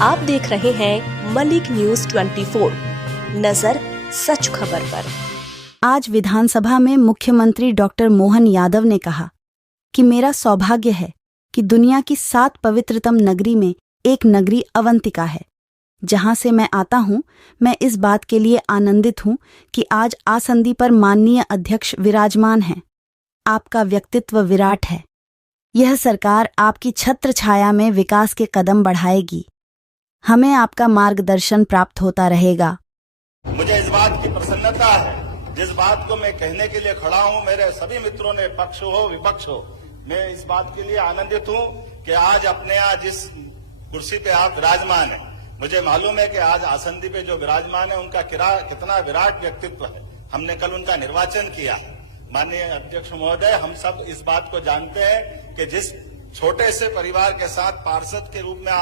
आप देख रहे हैं मलिक न्यूज 24, नजर सच खबर पर। आज विधानसभा में मुख्यमंत्री डॉक्टर मोहन यादव ने कहा कि मेरा सौभाग्य है कि दुनिया की 7 पवित्रतम नगरी में एक नगरी अवंतिका है। जहां से मैं आता हूं, मैं इस बात के लिए आनंदित हूं कि आज आसंदी पर माननीय अध्यक्ष विराजमान हैं। आपका व्यक्तित्व विराट है। यह सरकार आपकी छत्र छाया में विकास के कदम बढ़ाएगी। हमें आपका मार्गदर्शन प्राप्त होता रहेगा। मुझे इस बात की प्रसन्नता है, जिस बात को मैं कहने के लिए खड़ा हूं, मेरे सभी मित्रों ने, पक्ष हो विपक्ष हो, मैं इस बात के लिए आनंदित हूं कि आज अपने यहाँ जिस कुर्सी पे आप विराजमान हैं, मुझे मालूम है कि आज आसंदी पे जो विराजमान है उनका कितना विराट व्यक्तित्व है। हमने कल उनका निर्वाचन किया। माननीय अध्यक्ष महोदय, हम सब इस बात को जानते हैं कि जिस छोटे से परिवार के साथ पार्षद के रूप में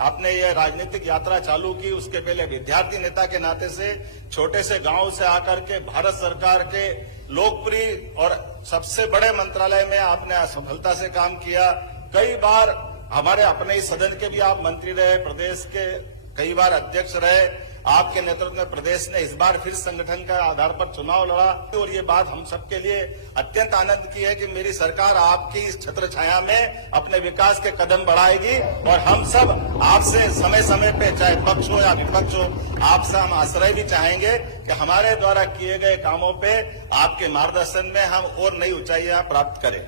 आपने ये राजनीतिक यात्रा चालू की, उसके पहले विद्यार्थी नेता के नाते से छोटे से गांव से आकर के भारत सरकार के लोकप्रिय और सबसे बड़े मंत्रालय में आपने सफलता से काम किया। कई बार हमारे अपने ही सदन के भी आप मंत्री रहे, प्रदेश के कई बार अध्यक्ष रहे। आपके नेतृत्व में प्रदेश ने इस बार फिर संगठन का आधार पर चुनाव लड़ा और ये बात हम सबके लिए अत्यंत आनंद की है कि मेरी सरकार आपकी इस छत्र छाया में अपने विकास के कदम बढ़ाएगी। और हम सब आपसे समय समय पे, चाहे पक्ष हो या विपक्ष हो, आपसे हम आश्रय भी चाहेंगे कि हमारे द्वारा किए गए कामों पे आपके मार्गदर्शन में हम और नई ऊंचाइयां प्राप्त करें।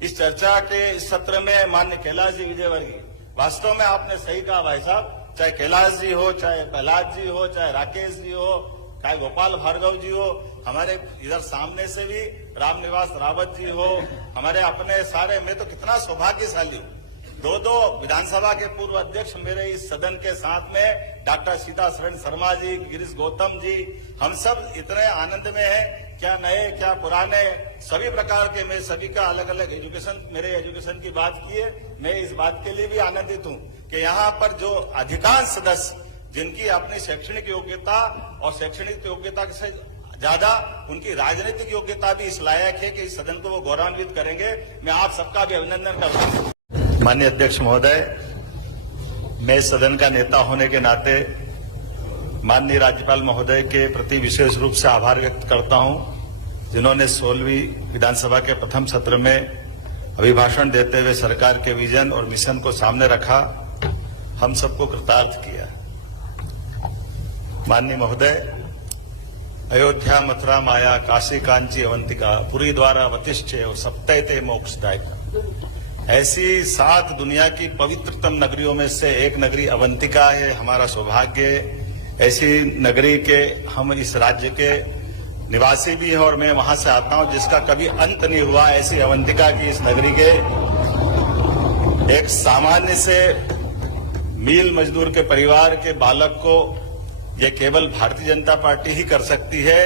इस चर्चा के इस सत्र में माननीय कैलाश जी विजयवर्गीय, वास्तव में आपने सही कहा भाई साहब, चाहे कैलाश जी हो, चाहे प्रहलाद जी हो, चाहे राकेश जी हो, चाहे गोपाल भार्गव जी हो, हमारे इधर सामने से भी रामनिवास रावत जी हो, हमारे अपने सारे, मैं तो कितना सौभाग्यशाली हूँ। 2 विधानसभा के पूर्व अध्यक्ष मेरे इस सदन के साथ में, डॉक्टर सीता शरण शर्मा जी, गिरीश गौतम जी, हम सब इतने आनंद में हैं, क्या नए क्या पुराने, सभी प्रकार के, मैं सभी का अलग अलग एजुकेशन, मेरे एजुकेशन की बात की है। मैं इस बात के लिए भी आनंदित हूं कि यहाँ पर जो अधिकांश सदस्य जिनकी अपनी शैक्षणिक योग्यता और शैक्षणिक योग्यता से ज्यादा उनकी राजनीतिक योग्यता भी इस लायक है कि इस सदन को वो गौरवान्वित करेंगे। मैं आप सबका भी अभिनंदन करता हूं। माननीय अध्यक्ष महोदय, मैं इस सदन का नेता होने के नाते माननीय राज्यपाल महोदय के प्रति विशेष रूप से आभार व्यक्त करता हूं, जिन्होंने 16वीं विधानसभा के प्रथम सत्र में अभिभाषण देते हुए सरकार के विजन और मिशन को सामने रखा, हम सबको कृतार्थ किया। माननीय महोदय, अयोध्या, मथुरा, माया, काशी, कांची, अवंतिका, पुरी, द्वारा, वतिष्ठे, सप्तैते मोक्षदायक, ऐसी 7 दुनिया की पवित्रतम नगरियों में से एक नगरी अवंतिका है। हमारा सौभाग्य, ऐसी नगरी के हम इस राज्य के निवासी भी हैं और मैं वहां से आता हूं जिसका कभी अंत नहीं हुआ। ऐसी अवंतिका की इस नगरी के एक सामान्य से मील मजदूर के परिवार के बालक को ये केवल भारतीय जनता पार्टी ही कर सकती है,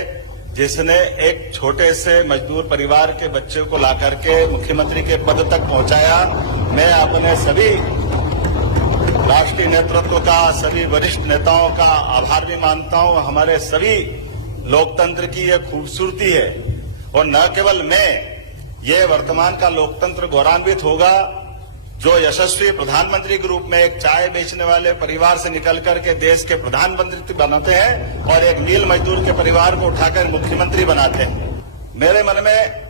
जिसने एक छोटे से मजदूर परिवार के बच्चे को लाकर के मुख्यमंत्री के पद तक पहुंचाया। मैं अपने सभी राष्ट्रीय नेतृत्व का, सभी वरिष्ठ नेताओं का आभार भी मानता हूं। हमारे सभी लोकतंत्र की यह खूबसूरती है और न केवल मैं, ये वर्तमान का लोकतंत्र गौरवान्वित होगा जो यशस्वी प्रधानमंत्री के रूप में एक चाय बेचने वाले परिवार से निकल करके देश के प्रधानमंत्री बनाते हैं और एक मील मजदूर के परिवार को उठाकर मुख्यमंत्री बनाते हैं। मेरे मन में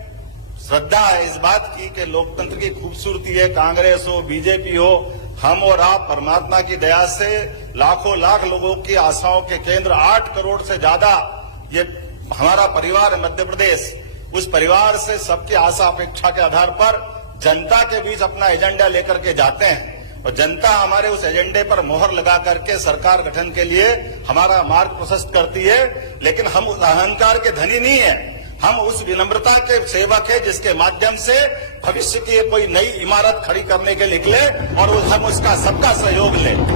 श्रद्धा है इस बात की कि लोकतंत्र की खूबसूरती है, कांग्रेस हो, बीजेपी हो, हम और आप परमात्मा की दया से लाखों लाख लोगों की आशाओं के केंद्र, 8 करोड़ से ज्यादा ये हमारा परिवार है मध्य प्रदेश। उस परिवार से सबकी आशा अपेक्षा के आधार पर जनता के बीच अपना एजेंडा लेकर के जाते हैं और जनता हमारे उस एजेंडे पर मोहर लगा करके सरकार गठन के लिए हमारा मार्ग प्रशस्त करती है। लेकिन हम उस अहंकार के धनी नहीं है, हम उस विनम्रता के सेवक है जिसके माध्यम से भविष्य की कोई नई इमारत खड़ी करने के निकले और हम उसका सबका सहयोग लें।